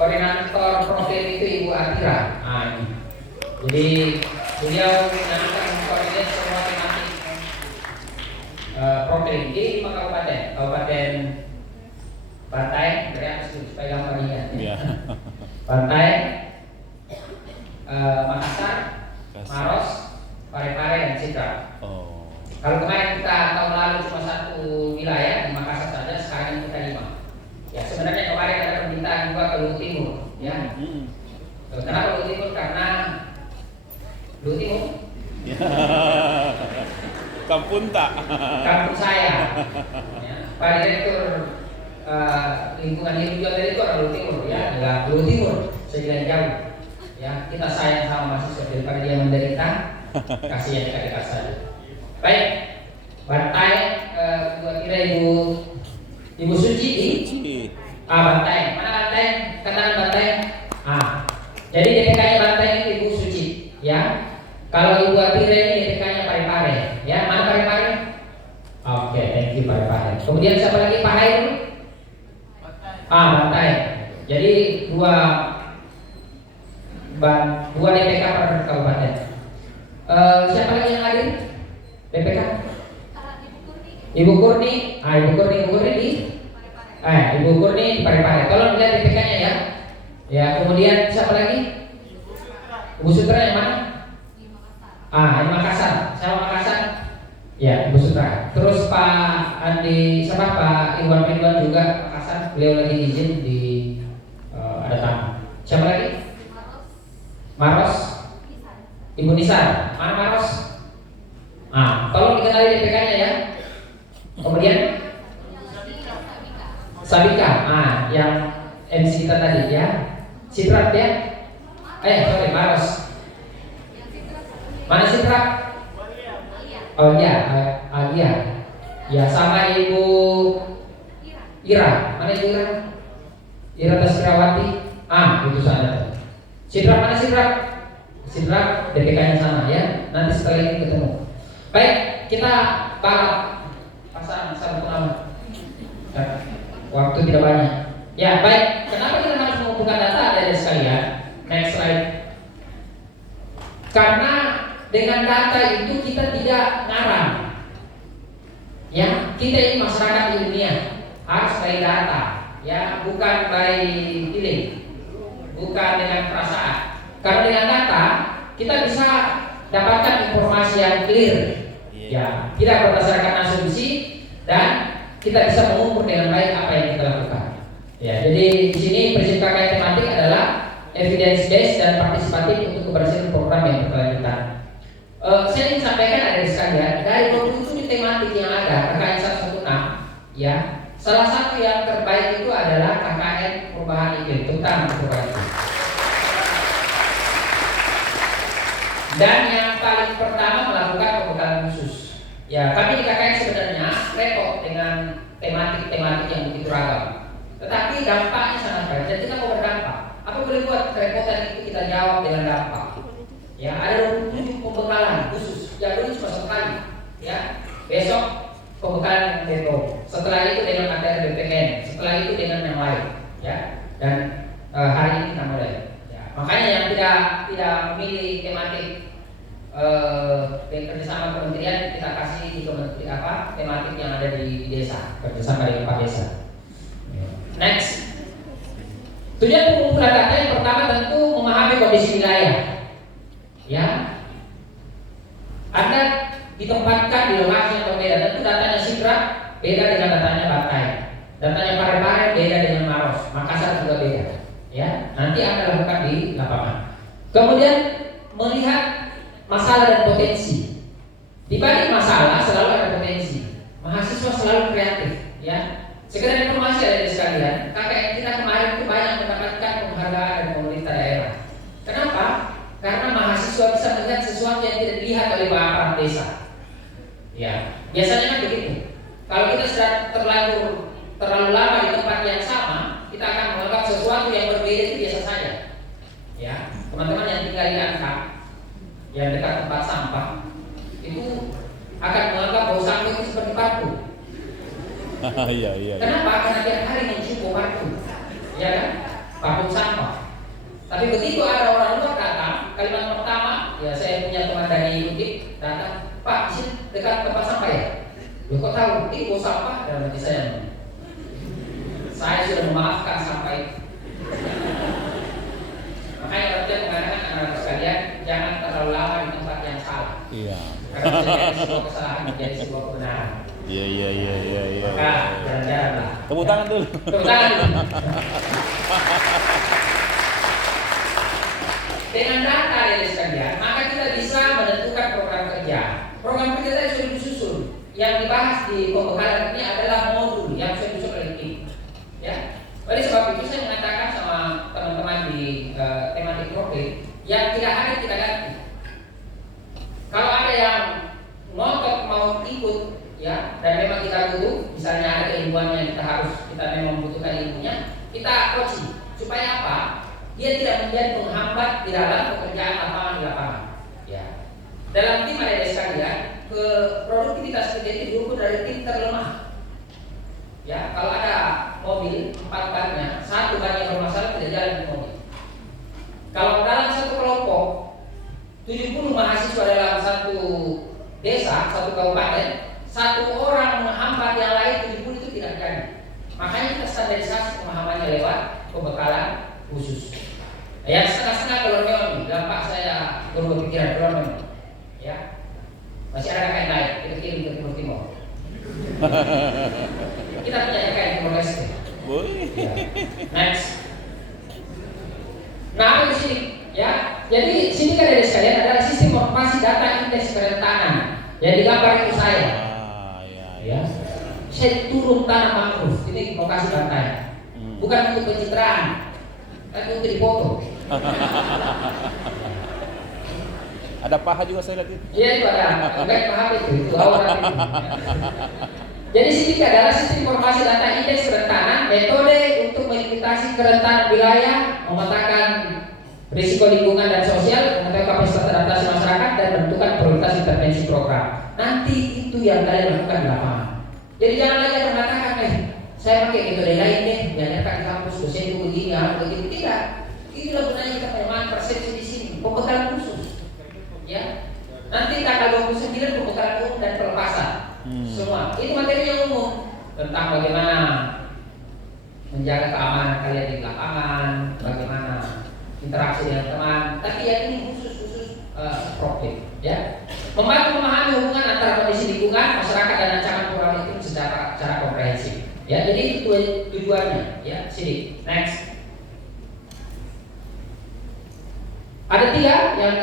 koordinator profil itu Ibu Atira. Nah, ini. Jadi beliau nanti akan mengkoordinir semua tematik profil di 5 kabupaten. Kabupaten Bantai, dari atas itu supaya gampang ingat. Ya. Bantai, Makassar, Maros, Parepare, dan Citra. Kalau kemarin kita tahun lalu cuma satu wilayah di Makassar saja, sekarang kita 5. Ya sebenarnya kemarin ada permintaan juga ke Luhut Timur, ya. Kenapa Luhut Timur? Karena Luhut Timur kampung tak? Kampung saya. Ya. Pak Direktur lingkungan hidup juga dari itu orang Luhut Timur, ya. Enggak Luhut Timur, sejalan jauh. Ya kita sayang sama mahasiswa daripada dia menderita, kasih yang dekat-dekat saja. Baik, Bantai, kira Ibu Suci di Bantai. Mana Bantai? Katakan Bantai. Jadi DPK-nya Bantai ini Ibu Suci, ya. Kalau Ibu Atira ini DPK-nya Parepare, ya. Mana Parepare? Oke, thank you Parepare. Kemudian siapa lagi? Pak Hairul? Bantai. Jadi dua DPK per kabupaten. Siapa lagi yang hadir? DPK? Ibu Kurni. Ibu Kurni di Ibu Kurni di Parepare. Tolong lihat DPK-nya ya. Ya, kemudian siapa lagi? Ibu Sutra yang mana? Di Makassar. Saya Makassar. Ya, Ibu Sutra. Terus Pak Andi, siapa Pak Iwan Ridwan juga Makassar. Beliau lagi izin di ada tamu. Siapa lagi? Maros. Ibu Nisar. Mana Maros? Tolong dikenali DPK-nya ya. Kemudian Sabika, yang MC kita tadi ya. Sitrat ya. Maros. Mana Sitrat? Oh iya, Alia. Ya sama Ibu Ira. Mana Ibu Ira? Ira Tasfirawati. Itu saja. Sitrat mana Sitrat? Sitrat DPK-nya sama ya. Nanti setelah ini ketemu. Baik, kita pasang sabuk pengaman. Waktu tidak banyak. Ya, baik. Kenapa kita harus mengumpulkan data dari sekalian? Next slide. Karena dengan data itu kita tidak ngarang. Ya, kita ini masyarakat ilmiah, harus by data, ya, bukan by feeling, bukan dengan perasaan. Karena dengan data kita bisa dapatkan informasi yang clear, ya, tidak berdasarkan asumsi, dan kita bisa mengukur dengan baik apa yang kita lakukan. Ya, jadi di sini prinsip KKN tematik adalah evidence based dan partisipatif untuk keberhasilan program yang berkelanjutan. Saya ingin sampaikan ada sekalian dari 27 tematik yang ada KKN 116, ya, salah satu yang terbaik itu adalah KKN perubahan iklim, tentang perubahan iklim. Dan yang paling pertama melakukan pembekalan khusus. Ya, kami di KKN sebenarnya repot dengan tematik-tematik yang begitu ragam. Tetapi dampaknya sangat baik dan kita mau berdampak. Apa boleh buat kerepotan itu kita jawab dengan dampak? Ya, ada 27 pembekalan khusus. Yang dulu cuma sekali. Ya, besok pembekalan depo. Setelah itu dengan materi BPN. Setelah itu dengan yang lain. Ya, dan hari ini kita mulai. Ya, makanya yang tidak memilih tematik kerjasama kementerian, kita kasih di kementerian tematik yang ada di desa, kerjasama dengan Pak Desa. Next, tujuan pengumpulan data yang pertama tentu memahami kondisi wilayah. Ya, Anda ditempatkan di lokasi yang berbeda. Tentu datanya Sidra beda dengan datanya Bantai, datanya Parepare beda dengan Maros, Makassar juga beda. Ya, nanti Anda lakukan di lapangan. Kemudian melihat masalah dan potensi. Di balik masalah selalu ada potensi. Mahasiswa selalu kreatif, ya. Sekedar informasi ada di sekalian, KKN kita kemarin itu banyak mendapatkan penghargaan dari pemerintah daerah. Kenapa? Karena mahasiswa bisa melihat sesuatu yang tidak dilihat oleh aparat desa. Ya, biasanya kan begitu. Kalau kita sudah terlalu lama di tempat yang sama, kita akan menganggap sesuatu yang berbeda itu biasa saja. Ya, teman-teman yang tinggal di Angka, yang dekat tempat sampah, itu akan menganggap bahwa sampah itu seperti parfum. Iya. Kenapa? Karena tiap hari mencium bau parfum, ya kan? patung sampah. Tapi begitu ada orang luar datang, kalimat pertama, ya saya punya teman dari UNDIP datang, Pak, di sini dekat tempat sampah ya? Ya kok tahu? Ini bau sampah dalam hati saya. Saya sudah memaafkan sampah itu. Makanya Raja mengatakan anak-anak sekalian, jangan terlalu lama di tempat yang salah. Iya. Karena bisa jadi sebuah kesalahan menjadi sebuah kebenaran. Iya. Maka jalan-jalan lah. Tepuk tangan dulu. Tepuk tangan dulu. Dengan data dari sekalian, maka kita bisa menentukan program kerja. Program kerja tadi sudah disusun. Yang dibahas di pembekalan ini adalah modul yang sudah disusun oleh tim. Ya. Oleh sebab itu saya mengatakan sama teman-teman di tematik program yang tidak ada kita ganti. Kalau ada yang ngotot mau ikut, ya, dan memang kita butuh, misalnya ada keilmuan yang kita memang membutuhkan ilmunya, kita coaching supaya apa? Dia tidak menjadi penghambat di dalam pekerjaan lapangan di lapangan. Ya. Dalam tim ada sekalian, ke produktivitas kerja itu diukur dari tim terlemah. Ya, kalau ada mobil 4 bannya, 1 ban yang bermasalah tidak jalan di mobil. Kalau dalam satu kelompok 70 mahasiswa dalam satu desa, satu kabupaten, 1 orang menghambat yang lain 70 itu tidak jadi. Makanya kita standarisasi pemahamannya lewat pembekalan khusus. Yang setengah-setengah kolonial nih, dampak saya berubah pikiran kolonial. Ya, masih ada kakak lain, kita kirim ke Timur Timur. Kita punya kakak di Timur Leste. Ya. Next. Nah, di sini, ya. Jadi sini kan dari sekalian adalah sistem informasi data indeks kerentanan. Yang digambar itu saya. Ya. Saya turun tanah mangrove. Ini lokasi pantai. Bukan untuk pencitraan, tapi untuk dipoto. Ada paha juga saya lihat itu. Iya itu ada. Enggak paha itu awal itu. Jadi sini adalah sistem informasi data indeks kerentanan, metode untuk melimitasi kerentanan wilayah, memetakan risiko lingkungan dan sosial, mengetahui kapasitas adaptasi masyarakat dan menentukan prioritas intervensi program. Nanti itu yang kalian lakukan di lapangan. Jadi jangan lagi ada mengatakan, saya pakai metode lain deh, diajarkan di kampus, dosen itu begini, begitu. Tidak. Itulah gunanya kita penerimaan persepsi di sini, pembekalan khusus. Ya. Nanti tanggal 29 pembekalan umum dan pelepasan. Semua. Itu materinya umum tentang bagaimana menjaga keamanan kalian di lapangan, bagaimana interaksi dengan teman. Tapi yang ini khusus problem, ya. Membantu memahami hubungan antara kondisi lingkungan, masyarakat dan ancaman program itu secara komprehensif. Ya, jadi itu tujuannya. Ya, sini. Next. Ada 3 yang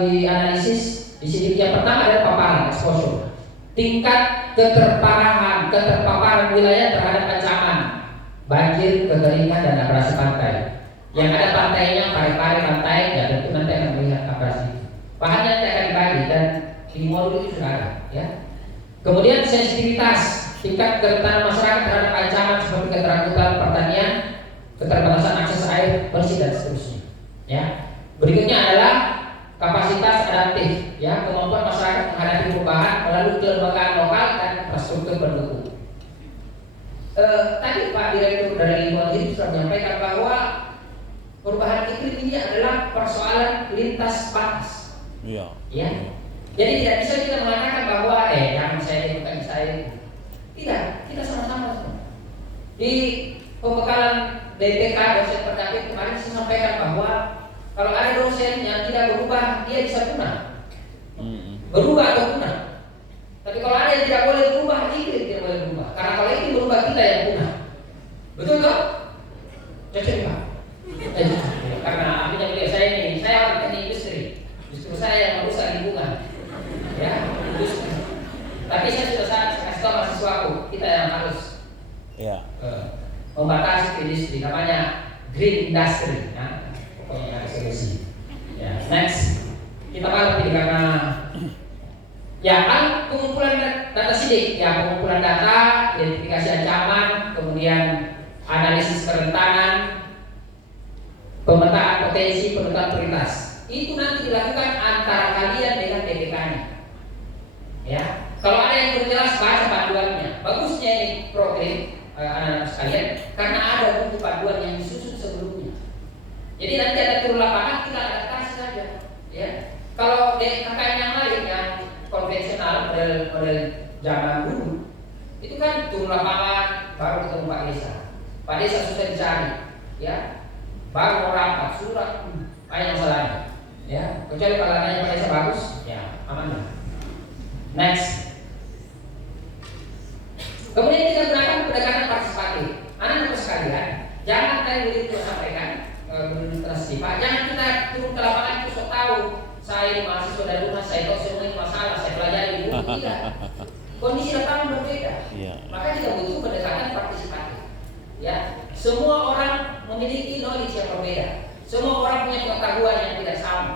dianalisis di sini. Yang pertama adalah paparan exposure, tingkat keterpaparan wilayah terhadap ancaman banjir, kekeringan dan abrasi pantai. Yang ada pantainya, pare-pare pantai, ya tentu nanti akan melihat abrasi. Bahannya nanti akan dibagi dan di modul itu sudah ada. Ya. Kemudian sensitivitas, tingkat kerentanan masyarakat terhadap ancaman seperti keterangkutan pertanian, keterbatasan akses air bersih dan seterusnya. Ya. Berikutnya adalah kapasitas adaptif, ya, kemampuan masyarakat menghadapi perubahan melalui kelembagaan lokal dan infrastruktur pendukung. Tadi Pak Direktur dari Lingkungan Hidup sudah menyampaikan bahwa perubahan iklim ini adalah persoalan lintas batas. Iya. Ya. Jadi tidak bisa kita mengatakan bahwa jangan saya bukan saya. Tidak, kita sama-sama. Di pembekalan DPK dosen pendamping kemarin saya sampaikan bahwa kalau ada dosen yang tidak berubah, dia bisa punah. Berubah atau punah. Tapi kalau ada yang tidak boleh berubah, iklim tidak boleh berubah. Karena kalau iklim berubah, kita yang punah. Betul tak? Cocok Pak? Karena artinya beliau saya ini, saya orang teknik industri. Justru saya yang merusak lingkungan. Ya, industri. Tapi saya sudah kasih tahu mahasiswaku, kita yang harus membatasi industri. Namanya green industry. Ya. Pokoknya ada solusi. Ya, next. Kita balik ini karena pengumpulan data sidik, ya, pengumpulan data, identifikasi ancaman, kemudian analisis kerentanan, pemetaan potensi, penentuan prioritas. Itu nanti dilakukan antara kalian dengan DPK-nya. Ya, kalau ada yang belum jelas baca panduannya. Bagusnya ini program anak-anak sekalian karena ada buku panduan yang disusun sebelumnya. Jadi nanti ada turun lapangan, kita adaptasi saja. Ya. Kalau KKN yang lain yang konvensional model zaman dulu, itu kan turun lapangan baru ketemu Pak Desa. Pak Desa susah dicari, ya. Baru orang rapat surat, banyak masalahnya. Ya, kecuali kalau nanya Pak Desa bagus, ya aman lah. Next. Kemudian kita gunakan pendekatan partisipatif. Anak-anak sekalian, jangan tadi begitu sampaikan Pak, jangan kita turun ke lapangan itu sok tahu. Saya mahasiswa dari rumah, saya tahu semua ini masalah, saya pelajari di buku. Tidak. Kondisi lapangan berbeda. Maka kita butuh pendekatan partisipatif. Ya, semua orang memiliki knowledge yang berbeda. Semua orang punya pengetahuan yang tidak sama.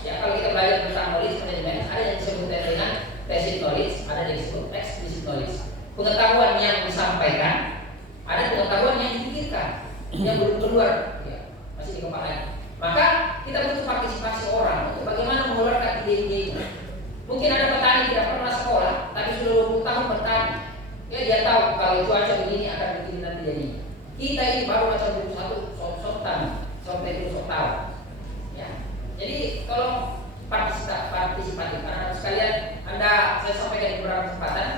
Ya, kalau kita belajar tentang knowledge management, ada yang disebut dengan tacit knowledge, ada yang disebut explicit knowledge. Pengetahuan yang disampaikan, ada pengetahuan yang dipikirkan, yang belum keluar, ya, masih di kepala. Maka kita butuh partisipasi orang untuk bagaimana mengeluarkan ide-ide. Mungkin ada petani tidak pernah sekolah, tapi sudah 20 tahun bertani. Ya, dia tahu kalau cuaca begini akan begini nanti jadi. Kita ini baru baca buku satu, sok tahu. Ya. Jadi kalau partisipatif, anak-anak sekalian, saya sampaikan di beberapa kesempatan.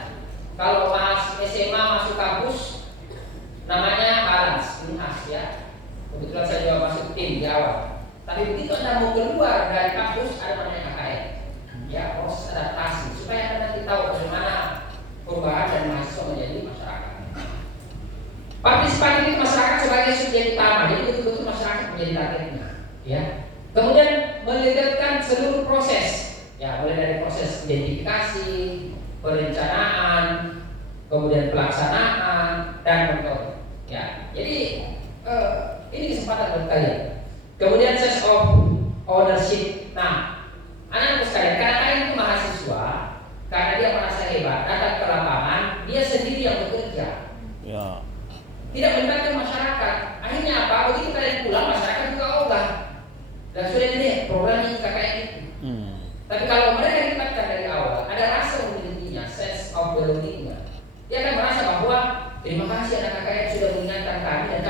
Kalau Mas SMA masuk kampus, namanya balance, ini khas ya. Kebetulan saya juga masuk tim di awal. Tapi begitu Anda mau keluar dari kampus, ada namanya KKN. Ya, proses adaptasi supaya Anda nanti tahu bagaimana perubahan dan mahasiswa menjadi masyarakat. Partisipatif masyarakat sebagai subjek utama, jadi betul-betul masyarakat menjadi targetnya. Ya. Kemudian melibatkan seluruh proses, ya, mulai dari proses identifikasi, perencanaan, kemudian pelaksanaan dan kontrol. Ya, jadi ini kesempatan buat kalian. Kemudian sense of ownership. Nah, anak-anak sekalian, karena kalian itu mahasiswa, karena dia merasa hebat, datang ke lapangan, dia sendiri yang bekerja. Ya. Tidak melibatkan masyarakat. Akhirnya apa? Begitu kalian pulang, masyarakat juga ogah. Dan sudah ini program ini KKN itu. Tapi kalau mereka dilibatkan dari awal, ada rasa memilikinya, sense of belonging-nya. Dia akan merasa bahwa terima kasih anak KKN sudah mengingatkan kami dan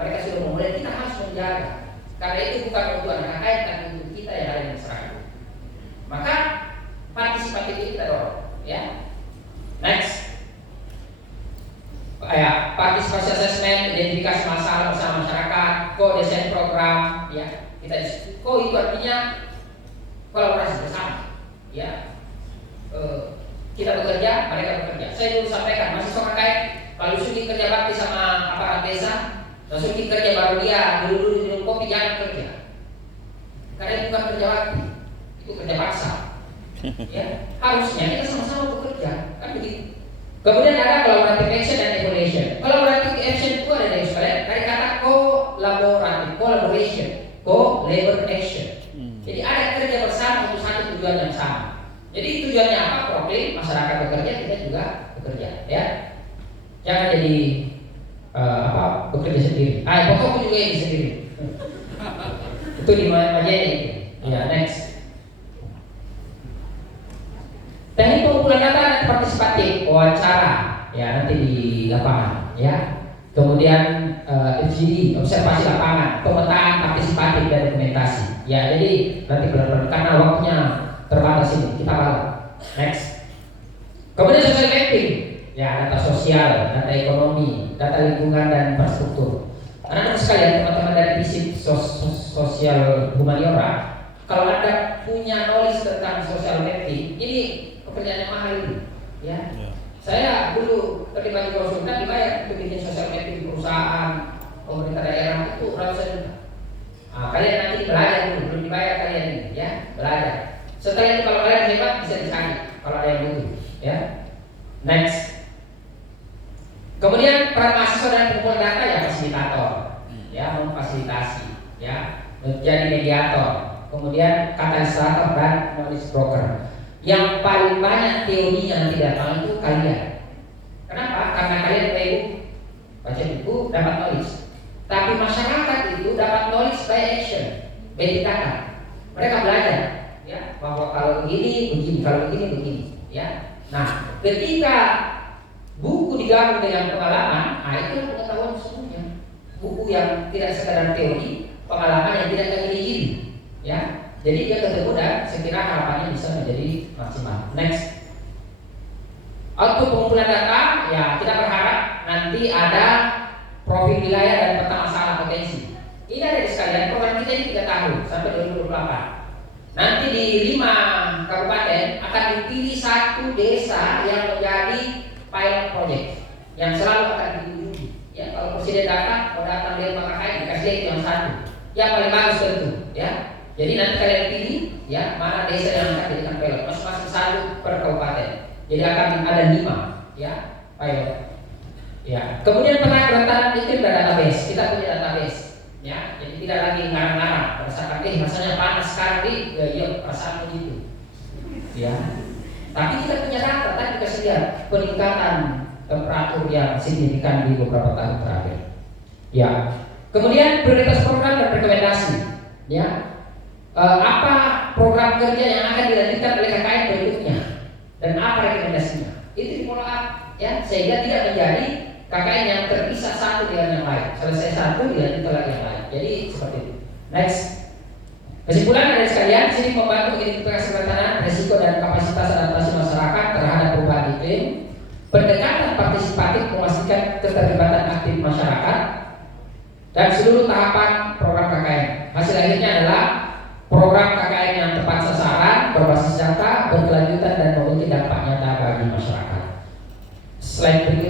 mereka sudah memulai, kita harus menjaga. Karena itu bukan untuk anak KKN, tapi untuk kita yang ada di masyarakat. Maka partisipatif ini kita dorong, ya. Next. Ya, partisipasi asesmen, identifikasi masalah bersama masyarakat, co-design program, ya. Kita itu artinya kolaborasi bersama, ya. Kita bekerja, mereka bekerja. Saya dulu sampaikan, mahasiswa KKN kalau Suki kerja bakti sama aparat desa, dan Suki kerja baru dia dulu minum kopi, jangan kerja. Karena itu bukan kerja bakti, itu kerja paksa. Ya, harusnya kita sama-sama bekerja, kan begitu. Kemudian ada collaborative action dan evaluation. Collaborative action itu ada dari kata collaboration, co-labor action. Jadi ada kerja bersama untuk satu tujuan yang sama. Jadi tujuannya apa? Problem masyarakat bekerja, kita juga bekerja, ya. Jangan jadi bekerja sendiri. Pokoknya juga ini sendiri. Itu di mana aja itu. Ya, next. Teknik pengumpulan data dan partisipatif, wawancara, ya nanti di lapangan, ya. Kemudian FGD, observasi lapangan, pemetaan partisipatif dan dokumentasi. Ya, jadi nanti benar-benar karena waktunya terbatas ini, kita balik. Next. Kemudian social mapping, ya data sosial, data ekonomi, data lingkungan dan infrastruktur. Anak-anak sekalian, teman-teman dari FISIP sosial humaniora, kalau Anda punya knowledge tentang social mapping, ini pekerjaan yang mahal ini, ya. Saya dulu terlibat di konsultan dibayar untuk bikin social mapping perusahaan, pemerintah daerah itu ratusan juta. Kalian nanti belajar dulu, belum dibayar kalian ini, ya, belajar. Setelah itu kalau kalian hebat bisa dicari kalau ada yang butuh, ya. Next. Kemudian peran mahasiswa dan pengumpulan data ya fasilitator, ya, memfasilitasi, ya, menjadi mediator. Kemudian katalisator dan knowledge broker. Yang paling banyak teorinya nanti datang itu kalian. Kenapa? Karena kalian baca buku, dapat knowledge. Tapi masyarakat itu dapat knowledge by action, by tindakan. Mereka belajar, ya, bahwa kalau begini, kalau begini, ya. Nah, ketika buku digabung dengan pengalaman, itu pengetahuan sesungguhnya. Buku yang tidak sekadar teori, pengalaman yang tidak kegini, ya. Jadi dia ketemu dan sekira harapannya bisa menjadi maksimal. Next. Untuk pengumpulan data, ya kita berharap nanti ada profil wilayah dan peta masalah potensi. Ini ada di sekalian, program kita ini 3 tahun sampai 2028. Nanti di 5 kabupaten akan dipilih 1 desa yang menjadi pilot project yang selalu akan dikunjungi. Ya, kalau presiden datang, kalau datang dia pakai dikasih itu yang 1, yang paling bagus tentu. Ya, jadi nanti kalian pilih ya mana desa yang akan dijadikan pilot, masing-masing 1 per kabupaten. Jadi akan ada 5 ya pilot. Ya, kemudian pernah kerentanan iklim dan database. Kita punya database. Ya, jadi tidak lagi ngarang-ngarang. Berdasarkan rasanya panas sekarang ya perasaan begitu. Ya, tapi kita punya data. Tadi dikasih lihat peningkatan temperatur yang signifikan di beberapa tahun terakhir. Ya, kemudian prioritas program dan rekomendasi. Ya, apa program kerja yang akan dilanjutkan oleh KKN berikutnya dan apa rekomendasinya? Itu di follow up, ya, sehingga tidak menjadi KKN yang terpisah satu dengan yang lain. Selesai satu dilanjutkan lagi yang lain. Jadi seperti itu. Next. Kesimpulan dari sekalian, sini membantu identifikasi kerentanan, risiko dan kapasitas adaptasi masyarakat terhadap perubahan iklim. Pendekatan partisipatif memastikan keterlibatan aktif masyarakat dan seluruh tahapan program KKN. Hasil akhirnya adalah program KKN yang tepat sasaran, berbasis data, berkelanjutan dan memiliki dampak nyata bagi masyarakat. Slide berikutnya.